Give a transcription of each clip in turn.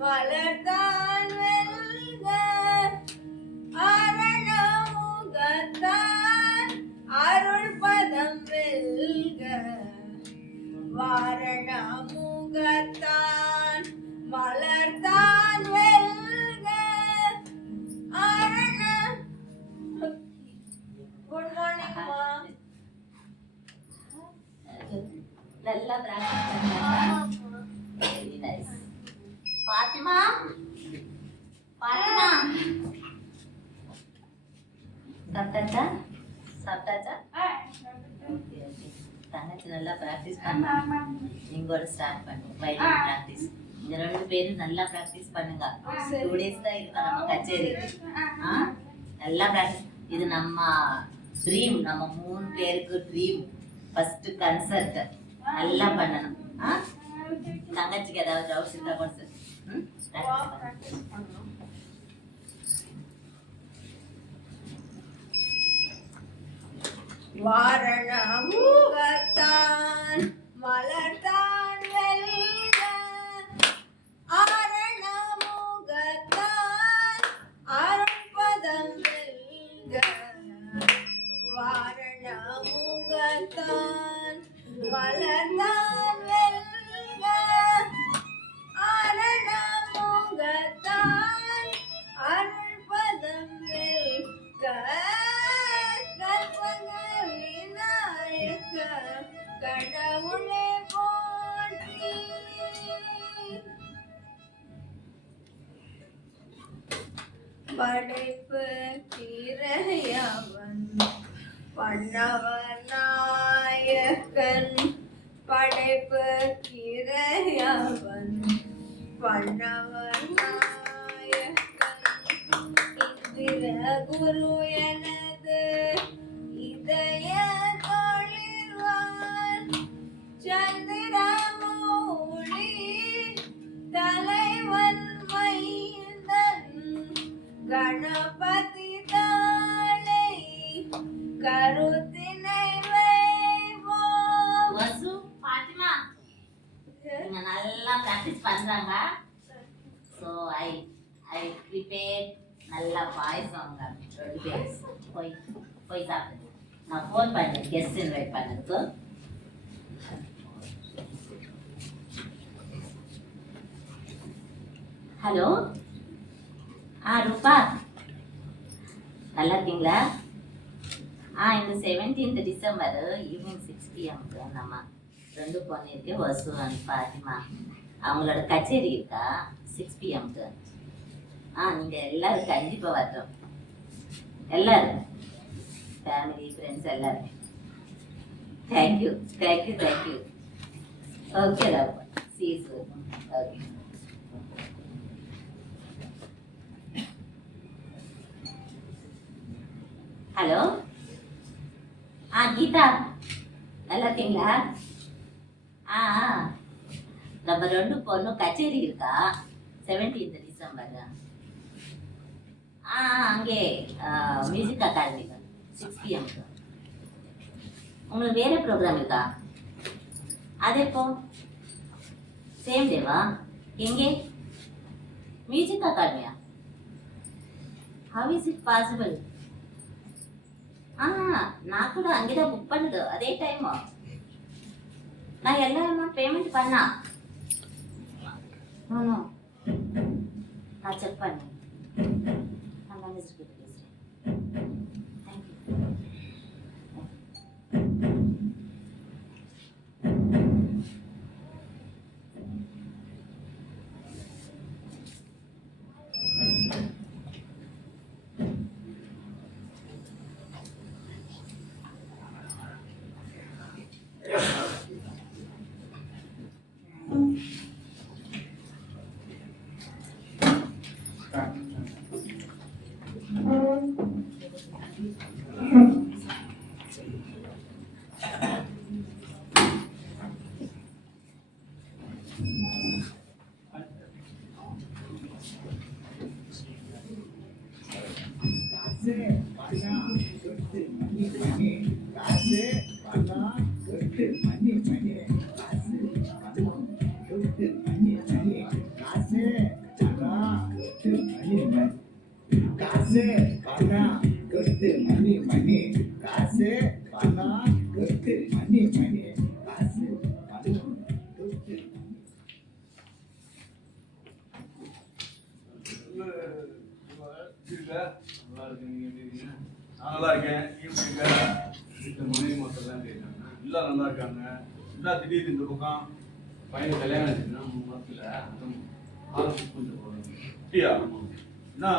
மலர்தான் வெல்க ஆரணமுகத்தான் அருள் பதம் வெல்க வாரணமுகத்தான் மலர்தான் வெல்க ஆரண. குட் மார்னிங் மா. நல்லா பிராக்டிஸ் பண்ணா. Very nice. பாத்திமா பாத்திமா சாப்பிட்டாச்சா சாப்பிட்டாச்சா? தங்கச்சி நல்லா பிராக்டிஸ் பண்ணா. நீங்களோட ஸ்டார்ட் பண்ணுங்க வயலின் பிராக்டிஸ். இந்த 2 பேரும் நல்லா பிராக்டிஸ் பண்ணுங்க. 2 days தான் இருக்கு நம்ம கச்சேரி. நல்லா பிராக்டிஸ். இது நம்ம ட்ரீம், நம்ம 3 பேருக்கு ட்ரீம். ஃபர்ஸ்ட் கன்சர்ட் நல்லா பண்ணணும். தங்கச்சிக்கு ஏதாவது டவுட்ஸ் இருந்தா கொஞ்சம் வாரணமுகத்தான் மலர்தான் வெல்க ஆரணமுகத்தான் அருள்பதம் வெல்க வாரணமுகத்தான் மலர்தான் வெல்க ஆரணமுகத்தான் அருள்பதம் வெல்க விநாயக கடவுளே போற்றி. படைப்பு திரையவன் பண்ணவர் நாயகன் படைப்பு திரையவன் பண்ணவர் நாயகன் இந்திர குரு எனது இதய தொழில்வான் சந்திரமௌழி தலைவன் மைந்தன் கணபதி தாளை கருத்தினை வைவோம். வசு பாத்திமா நீங்க நல்லா பிராக்டிஸ் பண்றாங்க. ஸோ ஐ ப்ரிப்பேர் நல்லா பாயசம் 2 பேர் போய் போய் சாப்பிடுங்க. நான் ஃபோன் பண்ணேன் கெஸ்ட் இன்வைட் பண்ணதுக்கு. ஹலோ ரூபா நல்லா இருக்கீங்களா? இந்த 17th December ஈவினிங் 6 PM நம்ம 2 பொண்ணு இருக்கு வசு அண்ட் பாத்திமா. அவங்களோட கச்சேரி இருக்கா 6 PM. நீங்க எல்லாரும் கண்டிப்பா வரணும். எல்லாரும் ஃபேமிலி ஃப்ரெண்ட்ஸ் எல்லாரும். Thank you thank you thank you. Okay Rao see you soon. Okay hello Geetha நல்லா இருக்கீங்களா? நம்ம 2 பொண்ணும் கச்சேரி இருக்கா 17th December. அங்கே மியூசிக் அகாடமி 6 PM. உங்களுக்கு வேற ப்ரோக்ராம் இருக்கா? அது எப்போ? சேம் டேவா? எங்கே? Music academia? How is it possible? நான் கூட அங்கேதான் புக் பண்ணுது அதே டைம். நான் எல்லாருமா பேமெண்ட் பண்ணா நான் செக் பண்ணேன். நான் மேனேஜர் கிட்ட பேசுறேன். தேங்க்யூ. காசு பணம் கொத்து மணி மணி காசு பணம் கொத்து மணி மணி காசு பணம் கொத்து நல்லா இருக்கேன். வீட்டுல மனைவி மக்கள் தான் இருக்காங்க. எல்லாம் நல்லா இருக்காங்க. என்ன திடீர்னு இந்த பக்கம் பையன் கல்யாணம் ஆச்சுன்னா 3 மாசத்துல கொஞ்சம் போகணும். அப்படியா? என்ன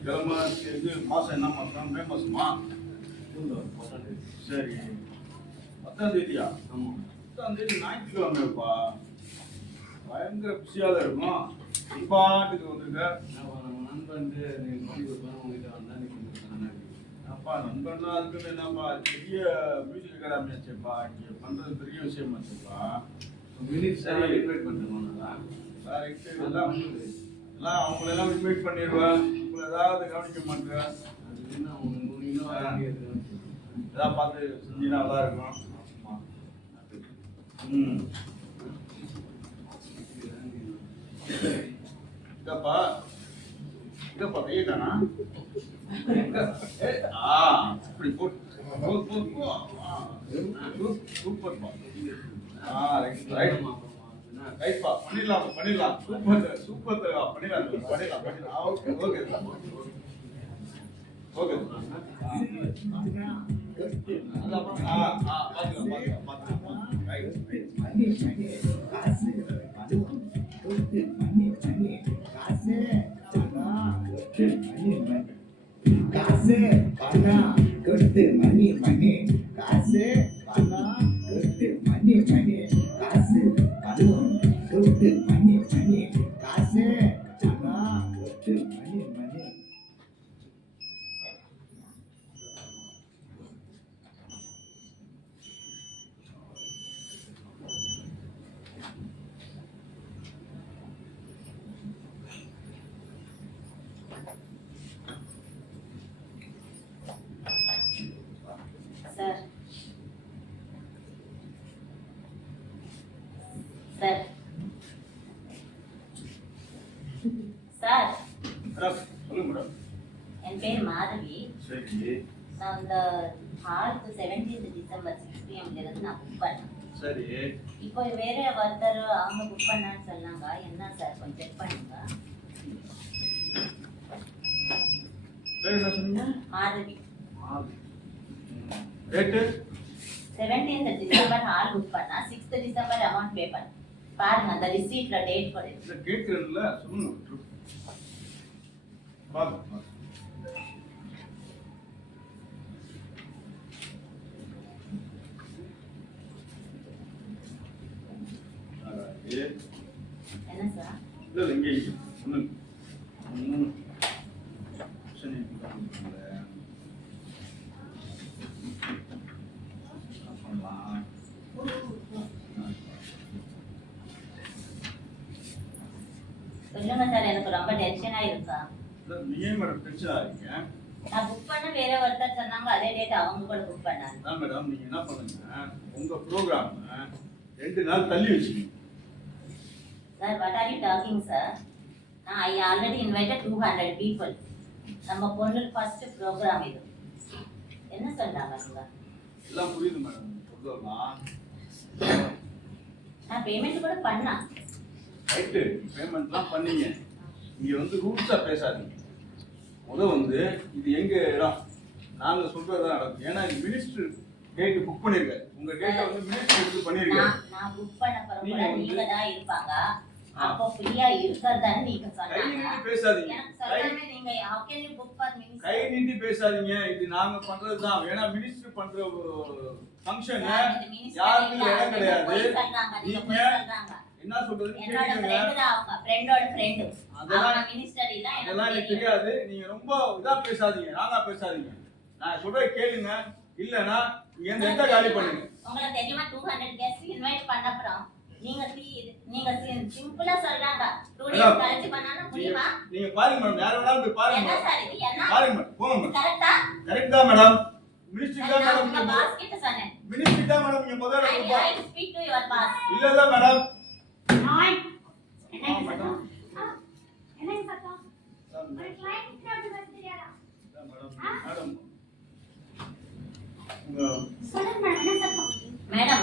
கிழமை இது மாசம் என்ன மாசம்? மே மாசமா? சரி, 10ஆம் தேதியா? ஆமா, 10ஆம் தேதி ஞாயிற்றுக்கிழமைப்பா. பயங்கர பிஸியாக இருக்கும். பாட்டுக்கு வந்திருக்க. நம்ம நண்பன் உங்ககிட்ட வந்தா நீ கொஞ்சம் அப்பா நண்பன்னா அதுக்குன்னு என்னப்பா பெரிய மியூசிக் அகாடமி ஆச்சுப்பா. இங்கே பண்ணுறது பெரிய விஷயமாச்சுப்பா. சரி இன்வைட் பண்ணுறோம். கரெக்டு. எல்லாம் அவங்களெல்லாம் இன்வைட் பண்ணிடுவேன். உங்களை ஏதாவது கவனிக்க மாட்டேன். எதாவது பார்த்து செஞ்சீங்கன்னா நல்லா இருக்கும். ம் இதப்பா இதப்பா கையை காணா. அப்படி போட்டு சூப்பர்ப்பா. ரைட்ப்பா, பண்ணிடலாம் பண்ணிடலாம். சூப்பர் சூப்பர் பண்ணிடலாம். Okay okay okay. காசு பணம் கொத்து மணி மணி காசு பணம் கொத்து மணி மணி காசு பணம் கொத்து மணி மணி காசு பணம் கொத்து மணி மணி. சார் சார் சார் மேடம் சொல்லுங்க மேடம். என் பேர் மாதவி. சரி நான் இந்த ஹாலுக்கு 17th டிசம்பர் 6 PM இருந்து நான் புக் பண்ணேன். சரி. இப்போ வேற ஒருத்தர் அவங்க புக் பண்ணான்னு சொன்னாங்க. என்ன சார் கொஞ்சம் செக் பண்ணுங்க. பேர் என்ன சொன்னீங்க? Madhavi. Date 17th December hall book பண்ணா 6th டிசம்பர் அமௌண்ட் பே பண்ண. பாருங்க அந்த ரிசீட்ல டேட் போடு. இத கேக்குறேன்ல சொல்லுங்க. பாருங்க என்ன சார்? இல்ல இங்க சொல்லுங்க. சரி சொல்லுங்க சார், எனக்கு ரொம்ப டென்ஷனா இருக்கா. நீங்க மேடம் டென்ஷன் ஆறீங்க. நான் புக் பண்ண வேற ஒருத்தர் சொன்னாங்க அதே டேட் அவங்க கூட புக் பண்ணாங்க. அதான் மேடம் நீங்க என்ன பண்ணுங்க, உங்க ப்ரோகிராம் 2 நாள் தள்ளி வச்சுக்கீங்க. Sir, what are you talking, sir? I already invited 200 people. நம்ம பொண்ணு ஃபர்ஸ்ட் ப்ரோகிராம் இது. என்ன சொல்றாங்க நீங்க? எல்லாம் புரியுது மேடம் சொல்றலாம். நான் பேமெண்ட் கூட பண்ணா. ரைட், பேமெண்ட்லாம் பண்ணீங்க. இங்க வந்து ரூல்ஸா பேசாதீங்க. வந்து இது எங்க இடம், நாங்க சொல்றதா நடக்கும். ஏன்னா மினிஸ்டர் டேட் புக் பண்ணிருக்காரு. உங்க டேட்டை வந்து மினிஸ்டர் எடுத்து பண்ணிருக்காரு. நான் புக் பண்ண பிறகு நீங்க தான் இருப்பாங்க. அப்போ ஃப்ரீயா இருக்கறதானே நீங்க சொன்னாங்க. கை நீட்டி பேசாதீங்க. சொல்லாமே நீங்க how can you book for minister? கை நீட்டி பேசாதீங்க. இது நாங்க பண்றதுதான். ஏன்னா மினிஸ்டர் பண்ற ஃபங்க்ஷன் யாருக்கு இடம் கிடையாது. நீங்க என்ன சொல்றது என்னோட ஃப்ரெண்ட் தான், அவங்க ஃப்ரெண்டோட ஃப்ரெண்ட். அதெல்லாம் மினிஸ்டர் இல்ல, அதெல்லாம் எனக்கு தெரியாது. நீங்க ரொம்ப இதா பேசாதீங்க, நானா பேசாதீங்க. நான் சொல்றத கேளுங்க. இல்லனா இங்க இருந்து எந்த காலி பண்ணுங்க. உங்களுக்கு தெரியுமா 200 கெஸ்ட் இன்வைட் பண்ணப்புறம் நீங்க சிம்பிளா சொல்றாங்க 2 டேஸ் கழிச்சு பண்ணானா முடியுமா? நீங்க பாருங்க மேடம், யார வேணாலும் போய் பாருங்க. என்ன சார் இது? என்ன பாருங்க மேடம், போங்க. கரெக்ட்டா? கரெக்ட் தான் மேடம். மினிஸ்டர் தான் மேடம். உங்க பாஸ் கிட்ட சொன்னேன். மினிஸ்டர் தான் மேடம். நீங்க முதல்ல I speak to your boss. இல்ல இல்ல மேடம். நாய் என்ன சத்தம்? என்ன சத்தம்? ஒரு கிளையண்ட் அப்படி வந்து தெரியாதா? சொல்லுங்க மேடம், என்ன சத்தம்? மேடம்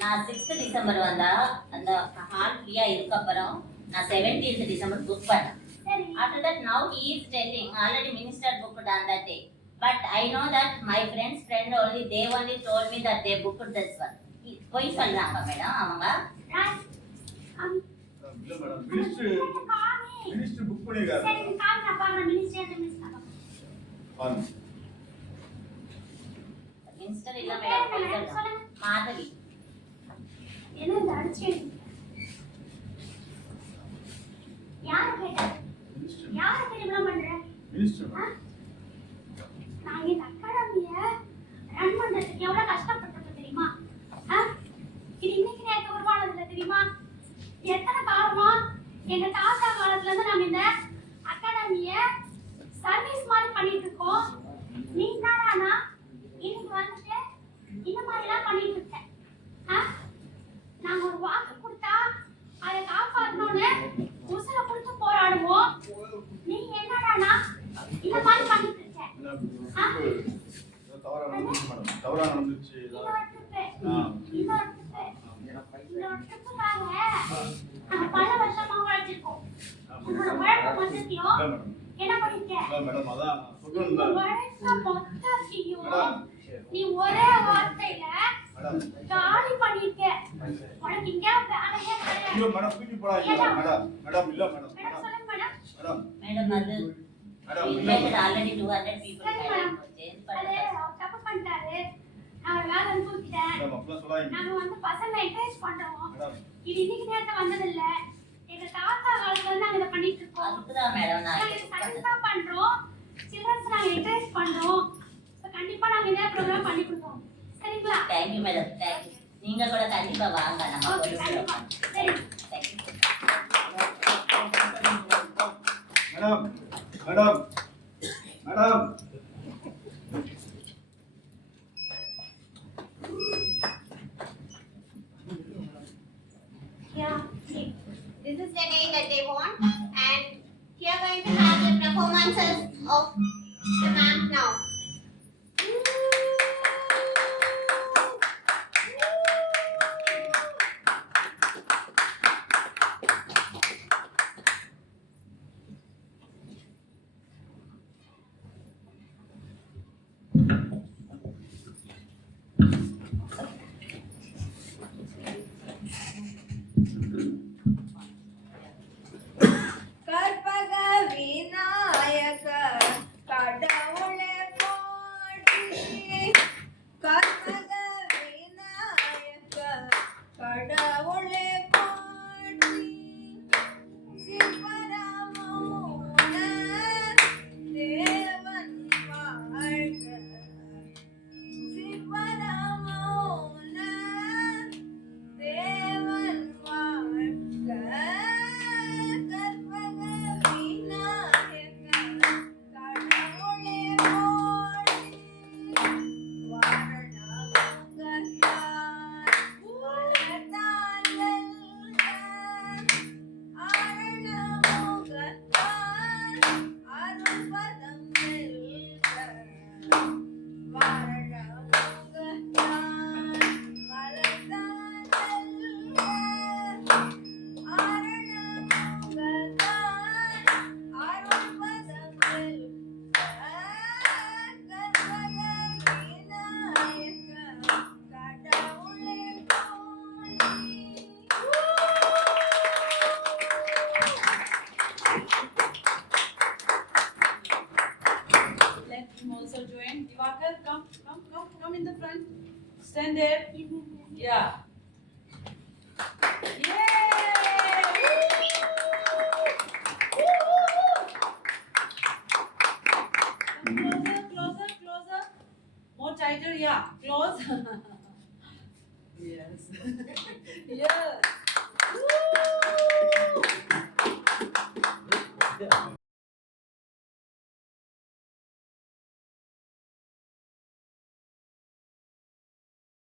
நான் 6th டிசம்பர் வந்தா அந்த ஹால் ஃப்ரீயா இருக்க அப்புறம் நான் 17th டிசம்பர் புக் பண்ணேன். சரி. After that now he is telling already minister booked on that day. But I know that my friend only they only told me that they booked this one. போய் சொல்றாங்க madam அவங்க. இல்ல madam minister book பண்ணிருக்காரு. சரி கால் நான் பாருங்க minister பாருங்க. Minister இல்ல மேடம் போய் சொல்றாங்க. மாதவி. என்ன இந்த அடிச்சு யார கேட்டா? யார தெரியுமா பண்ற? மினிஸ்டர் நான் இந்த அகாடமிய ரன் பண்றதுக்கு எவ்வளவு கஷ்டப்பட்டிருப்பேன் தெரியுமா? இது இன்னைக்கு நேத்து உருவானது இல்ல தெரியுமா? எத்தனை காலமா எங்க தாத்தா காலத்துல இருந்து நாங்க இந்த அகாடமிய சர்வீஸ் மாதிரி பண்ணிட்டு இருக்கோம். நீ என்னடானா இன்னைக்கு வந்துட்டு இந்த மாதிரி எல்லாம் பண்ணிட்டு இருக்க? நாங்க ஒரு வாக்கு கொடுத்தா அதை காப்பாற்றணும்னு உசுர கொடுத்து போராடுவோம். நீ என்னடானா இந்த மாதிரி பண்ணிட்டு இருக்க? தவறா நடந்துச்சு. பல வருஷமா உழைச்சிருக்கோம். உங்களோட உழைப்பு மொத்தத்தையும் என்ன பண்ணிருக்க? மேடம் அதான் சொல்றேன். உழைப்பு மொத்தத்தையும் நீ ஒரே வார்த்தையில காலி பண்ணிருக்க. உனக்கு இங்க வேலையே கிடையாது. ஐயோ மேடம் வீட்டு போடா. மேடம் மேடம் இல்ல மேடம். மேடம் சொல்லுங்க மேடம். மேடம் அது invited already 200 people மேடம். அது தப்பு பண்ணிட்டாரு. நான் வேலை அனுப்பிட்டேன். நாங்க வந்து பசங்க என்கரேஜ் பண்றோம். இது இன்னைக்கு நேரத்துல வந்தது இல்ல. எங்க தாத்தா காலத்துல இருந்து நாங்க இத பண்ணிட்டு இருக்கோம். அதுதான் மேடம் நான் சர்வீஸா பண்றோம். சில்ட்ரன்ஸ் நாங்க என்கரேஜ் பண்றோம். கண்டிப்பா நாங்க இந்த ப்ரோகிராம் பண்ணி கொடுப்போம். சரிங்களா? Thank you madam. Thank you. நீங்க கூட கண்டிப்பா வாங்க நம்ம ஓகே கண்டிப்பா. சரி. Thank you. Madam madam madam Yeah. This is the day that they want, and we are going to have the performances of the ma'am now. கற்பக விநாயக கடவுளே போற்றி. கற்பக விநாயக கடவுளே போற்றி. சிவராமோன தேவன் வாழ்க. சிவராமோன தேவன் வாழ்க. கற்பக விநாயக கடவுளே போற்றி. வாரணமுகத்தான் வளர்த்தான் வெல்க. ஆரணமுகத்தான் அருள்பதம் வெல்க. வாரணமுகத்தான் வளர்த்தான் வெல்க. ஆரணமுகத்தான் அருள்பதம் வெல்க. கற்பக விநாயக கடவுளே போற்றி. Let him also join. Divakar, come in the front. Stand there. Yeah. Yay! Closer. More tighter, yeah. Close. Yes. Yes.